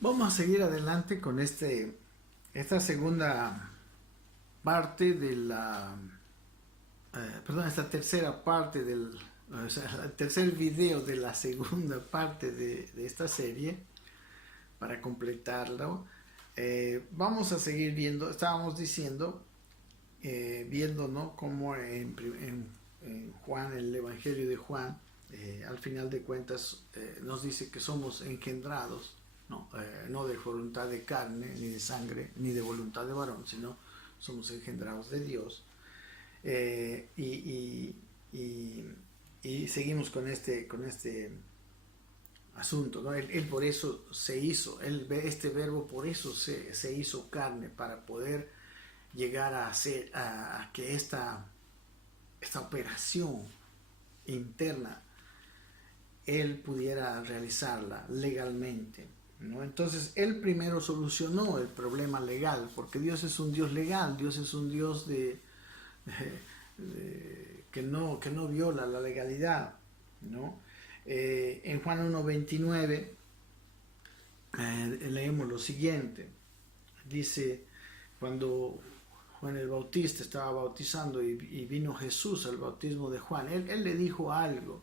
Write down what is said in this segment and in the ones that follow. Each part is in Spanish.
Vamos a seguir adelante con esta segunda parte de esta tercera parte o sea, el tercer video de la segunda parte de esta serie para completarlo. Vamos a seguir viendo, estábamos diciendo, viendo, ¿no? Cómo en Juan, el Evangelio de Juan, al final de cuentas nos dice que somos engendrados, no de voluntad de carne, ni de sangre, ni de voluntad de varón, sino somos engendrados de Dios. Y seguimos con este asunto, ¿no? Él por eso se hizo, este verbo por eso se hizo carne, para poder llegar a hacer a que esta operación interna él pudiera realizarla legalmente, ¿no? Entonces él primero solucionó el problema legal, porque Dios es un Dios legal, Dios es un Dios que no viola la legalidad, ¿no? En Juan 1:29 leemos lo siguiente. Dice, cuando Juan el Bautista estaba bautizando y vino Jesús al bautismo de Juan, él le dijo algo.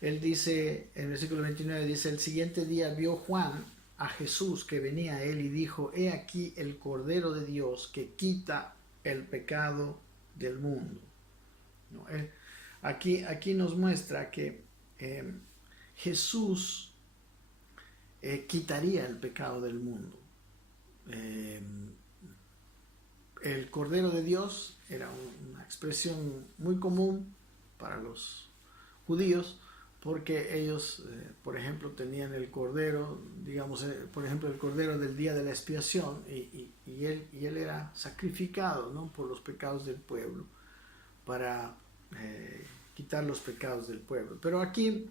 Él dice, en el versículo 29, dice: el siguiente día vio Juan a Jesús que venía a él y dijo: he aquí el Cordero de Dios que quita el pecado del mundo. ¿No? Aquí nos muestra que Jesús quitaría el pecado del mundo. El Cordero de Dios era una expresión muy común para los judíos, porque ellos, por ejemplo, tenían el cordero, digamos, por ejemplo, el cordero del día de la expiación, y él era sacrificado, ¿no?, por los pecados del pueblo, para quitar los pecados del pueblo. Pero aquí,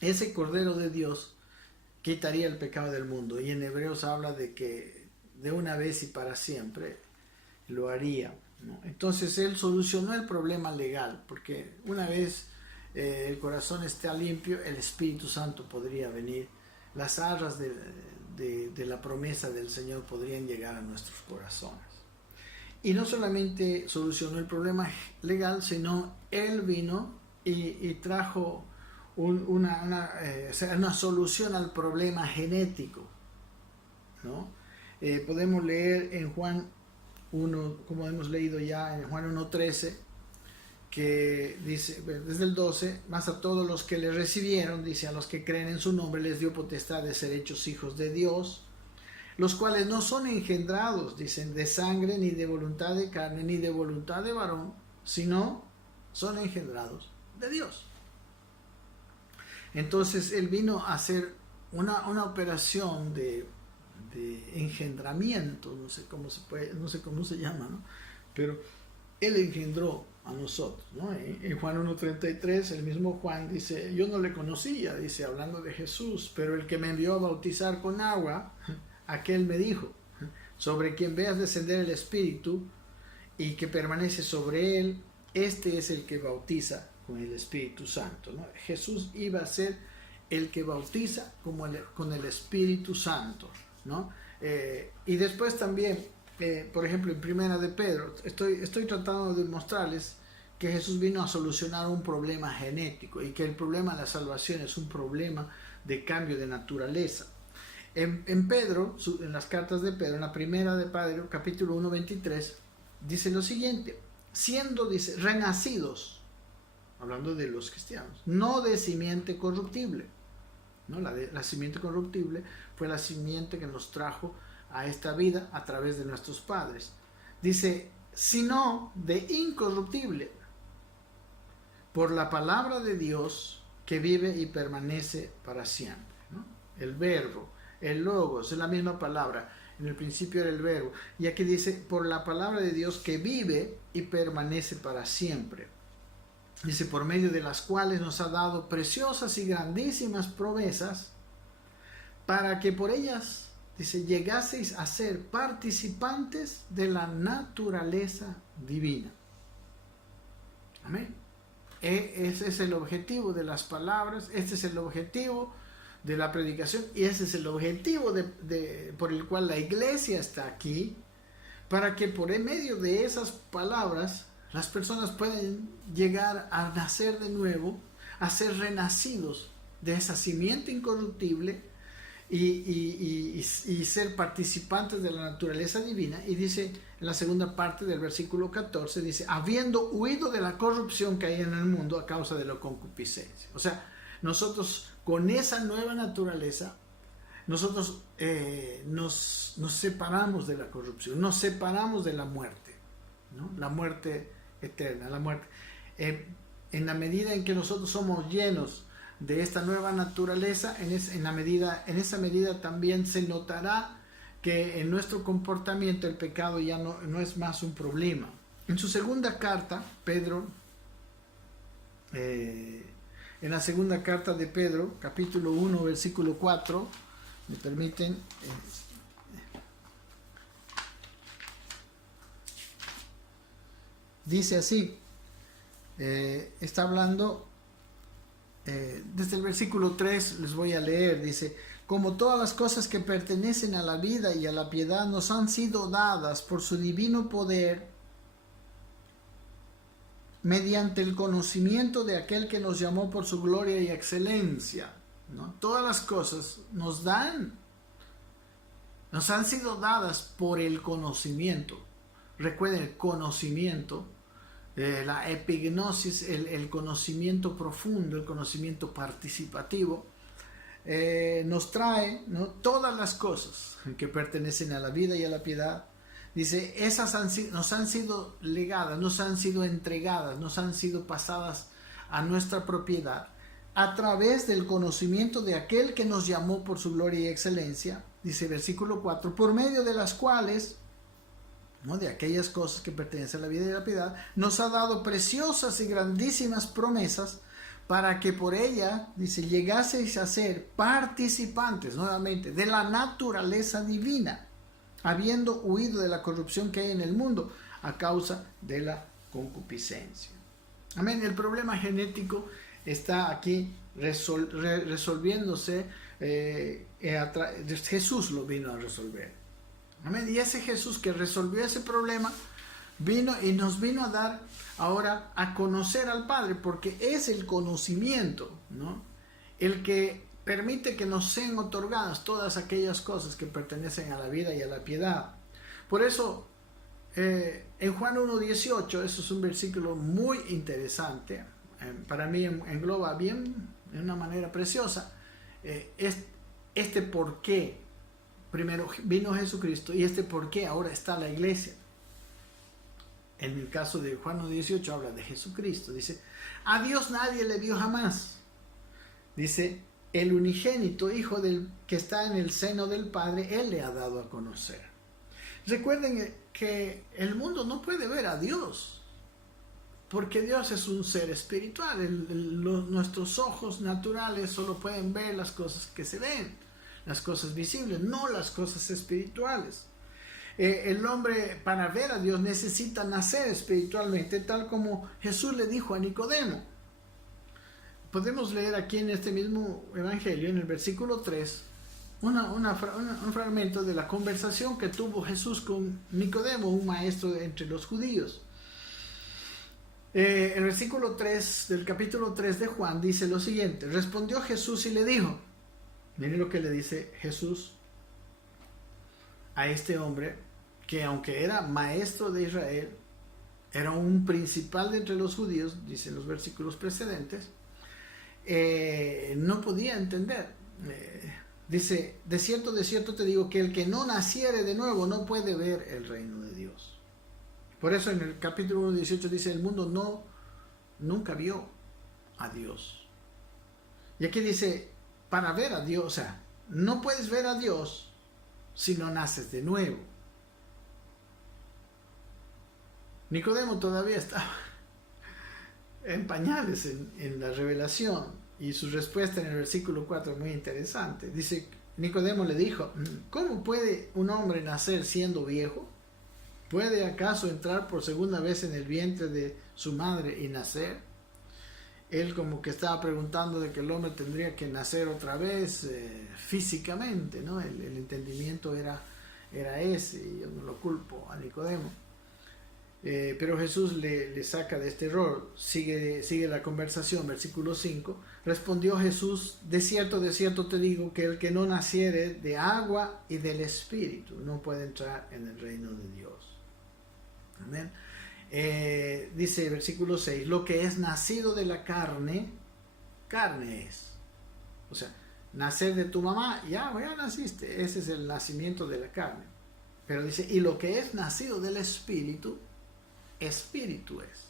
ese Cordero de Dios quitaría el pecado del mundo, y en Hebreos habla de que de una vez y para siempre lo haría, ¿no? Entonces él solucionó el problema legal, porque una vez el corazón está limpio, el Espíritu Santo podría venir, las arras de la promesa del Señor podrían llegar a nuestros corazones. Y no solamente solucionó el problema legal, sino él vino y trajo una solución al problema genético, ¿no? Podemos leer en Juan 1, como hemos leído ya en Juan 1:13, que dice, desde el 12, más a todos los que le recibieron, dice, a los que creen en su nombre les dio potestad de ser hechos hijos de Dios, los cuales no son engendrados, dicen, de sangre, ni de voluntad de carne, ni de voluntad de varón, sino son engendrados de Dios. Entonces él vino a hacer una operación de engendramiento, no sé cómo se llama, ¿no? Pero él engendró a nosotros, ¿no? En Juan 1:33, el mismo Juan dice: yo no le conocía, dice, hablando de Jesús, pero el que me envió a bautizar con agua, aquel me dijo: sobre quien veas descender el Espíritu y que permanece sobre él, este es el que bautiza con el Espíritu Santo, ¿no? Jesús iba a ser el que bautiza con el Espíritu Santo, ¿no? Y después también, por ejemplo, en Primera de Pedro, estoy tratando de mostrarles que Jesús vino a solucionar un problema genético, y que el problema de la salvación es un problema de cambio de naturaleza. En Pedro, en las cartas de Pedro, en la Primera de Pedro, capítulo 1:23, dice lo siguiente: siendo, dice, renacidos, hablando de los cristianos, no de simiente corruptible, ¿no? La simiente corruptible fue la simiente que nos trajo a esta vida a través de nuestros padres. Dice, sino de incorruptible, por la palabra de Dios que vive y permanece para siempre, ¿no? El verbo, el logos, es la misma palabra. En el principio era el verbo. Y aquí dice, por la palabra de Dios que vive y permanece para siempre. Dice, por medio de las cuales nos ha dado preciosas y grandísimas promesas, para que por ellas, dice, llegaseis a ser participantes de la naturaleza divina. Amén. Ese es el objetivo de las palabras, este es el objetivo de la predicación, y ese es el objetivo por el cual la iglesia está aquí, para que por medio de esas palabras las personas puedan llegar a nacer de nuevo, a ser renacidos de esa simiente incorruptible y ser participantes de la naturaleza divina. Y dice en la segunda parte del versículo 14, dice, habiendo huido de la corrupción que hay en el mundo a causa de la concupiscencia. O sea, nosotros con esa nueva naturaleza, nosotros nos separamos de la corrupción, nos separamos de la muerte, ¿no? La muerte eterna, la muerte. En la medida en que nosotros somos llenos de esta nueva naturaleza, en esa medida también se notará que en nuestro comportamiento el pecado ya no es más un problema. En su segunda carta, Pedro, en la segunda carta de Pedro, capítulo 1, versículo 4, me permiten, dice así, está hablando, desde el versículo 3 les voy a leer, dice, como todas las cosas que pertenecen a la vida y a la piedad nos han sido dadas por su divino poder, mediante el conocimiento de aquel que nos llamó por su gloria y excelencia, ¿no? Todas las cosas nos han sido dadas por el conocimiento. Recuerden, el conocimiento, la epignosis, el conocimiento profundo, el conocimiento participativo, nos trae, ¿no?, todas las cosas que pertenecen a la vida y a la piedad. Dice, esas nos han sido legadas, nos han sido entregadas, nos han sido pasadas a nuestra propiedad a través del conocimiento de aquel que nos llamó por su gloria y excelencia. Dice versículo 4, por medio de las cuales, ¿no?, de aquellas cosas que pertenecen a la vida y a la piedad, nos ha dado preciosas y grandísimas promesas, para que por ella, dice, llegaseis a ser participantes, nuevamente, de la naturaleza divina, habiendo huido de la corrupción que hay en el mundo a causa de la concupiscencia. Amén. El problema genético está aquí resolviéndose. Jesús lo vino a resolver. Amén. Y ese Jesús que resolvió ese problema vino y nos vino a dar ahora a conocer al Padre, porque es el conocimiento, ¿no?, el que permite que nos sean otorgadas todas aquellas cosas que pertenecen a la vida y a la piedad. Por eso, en Juan 1:18, eso es un versículo muy interesante, para mí engloba bien, de una manera preciosa, este por qué primero vino Jesucristo y este por qué ahora está la iglesia. En el caso de Juan 1:18 habla de Jesucristo, dice, a Dios nadie le vio jamás, dice, el unigénito Hijo que está en el seno del Padre, Él le ha dado a conocer. Recuerden que el mundo no puede ver a Dios, porque Dios es un ser espiritual. Nuestros ojos naturales solo pueden ver las cosas que se ven, las cosas visibles, no las cosas espirituales. El hombre, para ver a Dios, necesita nacer espiritualmente, tal como Jesús le dijo a Nicodemo. Podemos leer aquí en este mismo evangelio, en el versículo 3, un fragmento de la conversación que tuvo Jesús con Nicodemo, un maestro entre los judíos. El versículo 3 del capítulo 3 de Juan dice lo siguiente: respondió Jesús y le dijo, miren lo que le dice Jesús a este hombre, que aunque era maestro de Israel, era un principal de entre los judíos, dicen los versículos precedentes, no podía entender. Dice, de cierto te digo que el que no naciere de nuevo no puede ver el reino de Dios. Por eso en el capítulo 1:18 dice, el mundo nunca vio a Dios. Y aquí dice, para ver a Dios, o sea, no puedes ver a Dios si no naces de nuevo. Nicodemo todavía estaba en pañales en la revelación, y su respuesta en el versículo 4 es muy interesante. Dice, Nicodemo le dijo, ¿cómo puede un hombre nacer siendo viejo? ¿Puede acaso entrar por segunda vez en el vientre de su madre y nacer? él como que estaba preguntando de que el hombre tendría que nacer otra vez físicamente, ¿no? El entendimiento era ese, y yo no lo culpo a Nicodemo. Pero Jesús le saca de este error, sigue la conversación, versículo 5. Respondió Jesús: de cierto te digo que el que no naciere de agua y del Espíritu no puede entrar en el reino de Dios. Amén. Dice versículo 6, lo que es nacido de la carne, carne es. O sea, nacer de tu mamá, ya naciste, ese es el nacimiento de la carne. Pero dice, y lo que es nacido del Espíritu, Espíritu es.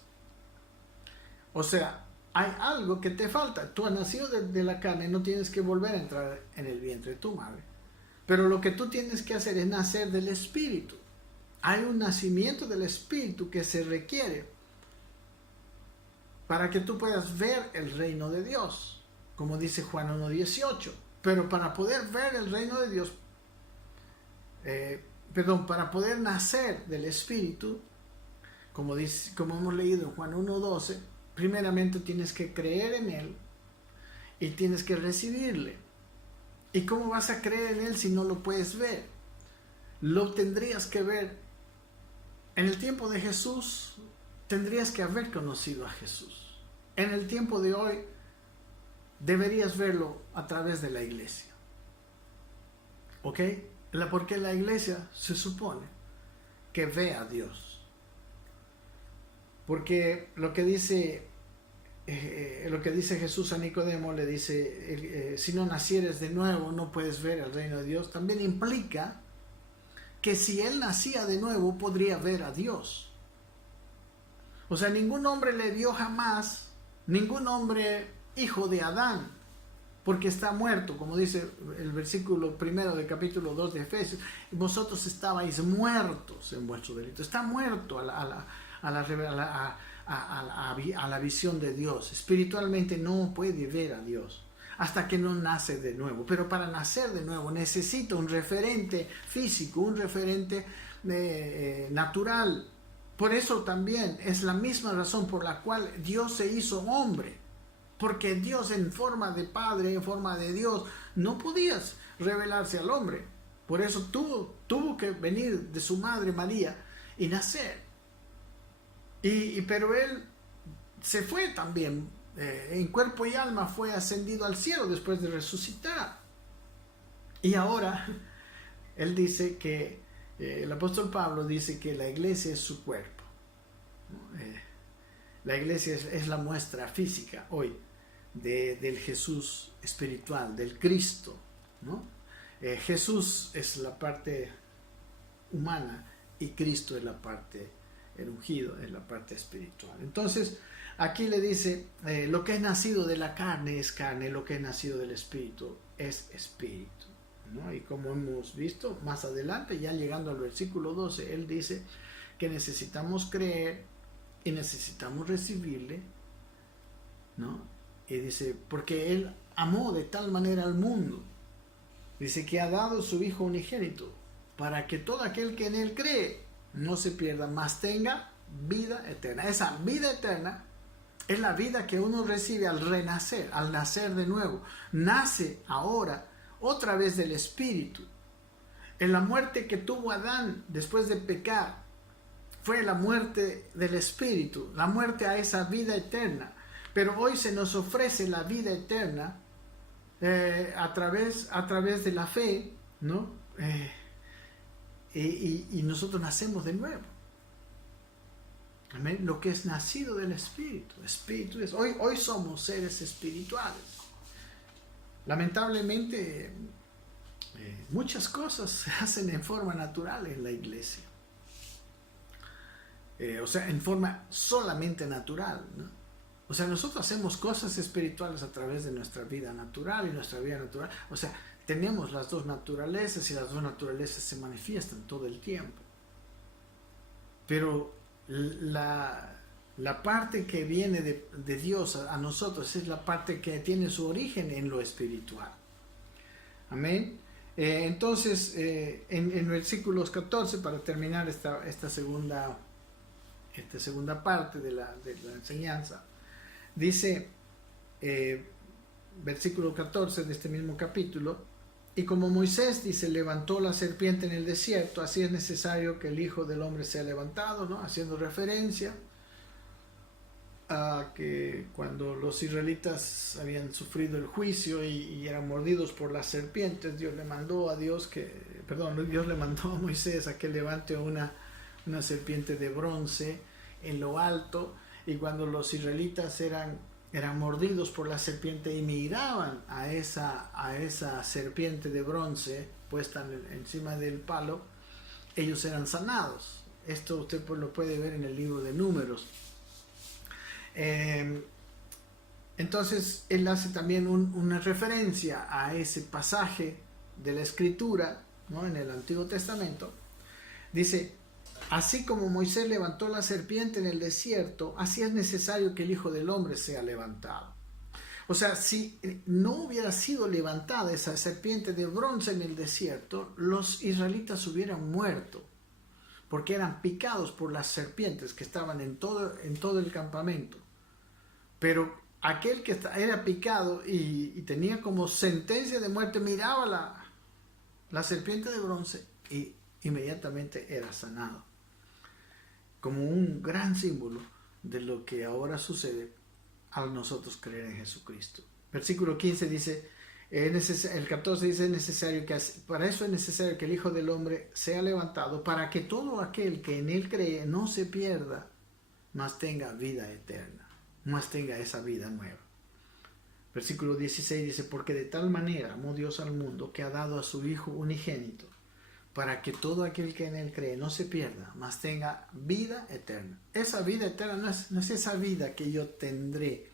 O sea, hay algo que te falta. Tú has nacido de la carne, no tienes que volver a entrar en el vientre de tu madre. Pero lo que tú tienes que hacer es nacer del Espíritu. Hay un nacimiento del Espíritu que se requiere para que tú puedas ver el reino de Dios, como dice Juan 1:18. Pero para poder ver el reino de Dios, para poder nacer del Espíritu, como hemos leído en Juan 1:12, primeramente tienes que creer en Él y tienes que recibirle. ¿Y cómo vas a creer en Él si no lo puedes ver? Lo tendrías que ver. En el tiempo de Jesús, tendrías que haber conocido a Jesús. En el tiempo de hoy, deberías verlo a través de la iglesia. ¿Ok? Porque la iglesia se supone que ve a Dios. Porque lo que dice Jesús a Nicodemo, le dice, si no nacieres de nuevo, no puedes ver el reino de Dios. También implica que si él nacía de nuevo, podría ver a Dios. O sea, ningún hombre le vio jamás, ningún hombre hijo de Adán, porque está muerto, como dice el versículo 1 del capítulo 2 de Efesios, vosotros estabais muertos en vuestro delito. Está muerto a la visión de Dios. Espiritualmente no puede ver a Dios hasta que no nace de nuevo. Pero para nacer de nuevo necesita un referente físico, un referente natural. Por eso también es la misma razón por la cual Dios se hizo hombre. Porque Dios en forma de Padre, en forma de Dios, no podía revelarse al hombre. Por eso tuvo que venir de su madre María y nacer. Pero Él se fue también, en cuerpo y alma fue ascendido al cielo después de resucitar. Y ahora Él dice que, el apóstol Pablo dice que la iglesia es su cuerpo. La iglesia es la muestra física hoy del Jesús espiritual, del Cristo, ¿no? Jesús es la parte humana y Cristo es la parte, el ungido es la parte espiritual. Entonces aquí le dice, lo que es nacido de la carne es carne, lo que es nacido del espíritu es espíritu, ¿no? Y como hemos visto más adelante, ya llegando al versículo 12, él dice que necesitamos creer y necesitamos recibirle, ¿no? Y dice, porque Él amó de tal manera al mundo, dice que ha dado su Hijo unigénito, para que todo aquel que en Él cree no se pierda, mas tenga vida eterna. Esa vida eterna es la vida que uno recibe al renacer, al nacer de nuevo. Nace ahora otra vez del Espíritu. En la muerte que tuvo Adán después de pecar, fue la muerte del Espíritu, la muerte a esa vida eterna. Pero hoy se nos ofrece la vida eterna a través de la fe, ¿no? Y nosotros nacemos de nuevo. Amén. Lo que es nacido del Espíritu. Espíritu es. Hoy somos seres espirituales. Lamentablemente, muchas cosas se hacen en forma natural en la iglesia. O sea, en forma solamente natural, ¿no? O sea, nosotros hacemos cosas espirituales a través de nuestra vida natural y nuestra vida natural. O sea, tenemos las dos naturalezas y las dos naturalezas se manifiestan todo el tiempo. Pero la parte que viene de Dios a nosotros es la parte que tiene su origen en lo espiritual. Amén. Entonces, en versículos 14, para terminar esta segunda parte de la enseñanza, dice, versículo 14 de este mismo capítulo. Y como Moisés, dice, levantó la serpiente en el desierto, así es necesario que el Hijo del Hombre sea levantado, ¿no? Haciendo referencia a que cuando los israelitas habían sufrido el juicio y eran mordidos por las serpientes, Dios le mandó a Dios le mandó a Moisés a que levante una serpiente de bronce en lo alto, y cuando los israelitas eran mordidos por la serpiente y miraban a esa serpiente de bronce puesta encima del palo, ellos eran sanados. Esto usted lo puede ver en el libro de Números. Entonces él hace también una referencia a ese pasaje de la Escritura, ¿no? En el Antiguo Testamento. Dice: así como Moisés levantó la serpiente en el desierto, así es necesario que el Hijo del Hombre sea levantado. O sea, si no hubiera sido levantada esa serpiente de bronce en el desierto, los israelitas hubieran muerto, porque eran picados por las serpientes que estaban en todo el campamento. Pero aquel que era picado y tenía como sentencia de muerte, miraba la serpiente de bronce y inmediatamente era sanado. Como un gran símbolo de lo que ahora sucede al nosotros creer en Jesucristo. Versículo 15 dice, el 14 dice, para eso es necesario que el Hijo del Hombre sea levantado, para que todo aquel que en él cree no se pierda, mas tenga vida eterna, mas tenga esa vida nueva. Versículo 16 dice, porque de tal manera amó Dios al mundo que ha dado a su Hijo unigénito, para que todo aquel que en él cree no se pierda, mas tenga vida eterna. Esa vida eterna no es esa vida que yo tendré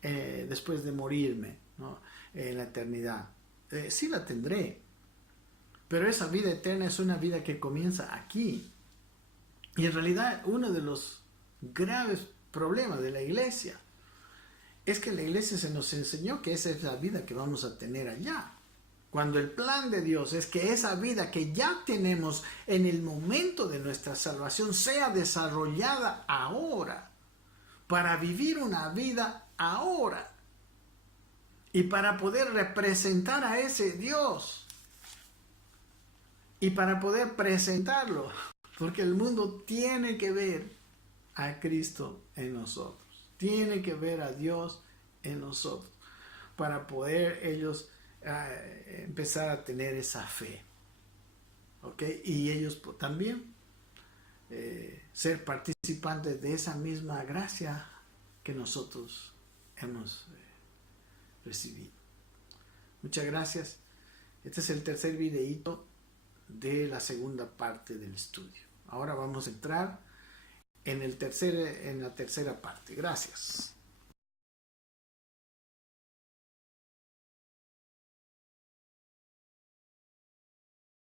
después de morirme, ¿no? En la eternidad. Sí la tendré, pero esa vida eterna es una vida que comienza aquí. Y en realidad uno de los graves problemas de la iglesia es que la iglesia se nos enseñó que esa es la vida que vamos a tener allá, cuando el plan de Dios es que esa vida que ya tenemos en el momento de nuestra salvación sea desarrollada ahora, para vivir una vida ahora y para poder representar a ese Dios y para poder presentarlo, porque el mundo tiene que ver a Cristo en nosotros, tiene que ver a Dios en nosotros, para poder ellos empezar a tener esa fe, ¿ok? Y ellos también ser participantes de esa misma gracia que nosotros hemos recibido. Muchas gracias. Este es el tercer videíto de la segunda parte del estudio. Ahora vamos a entrar en la tercera parte. Gracias.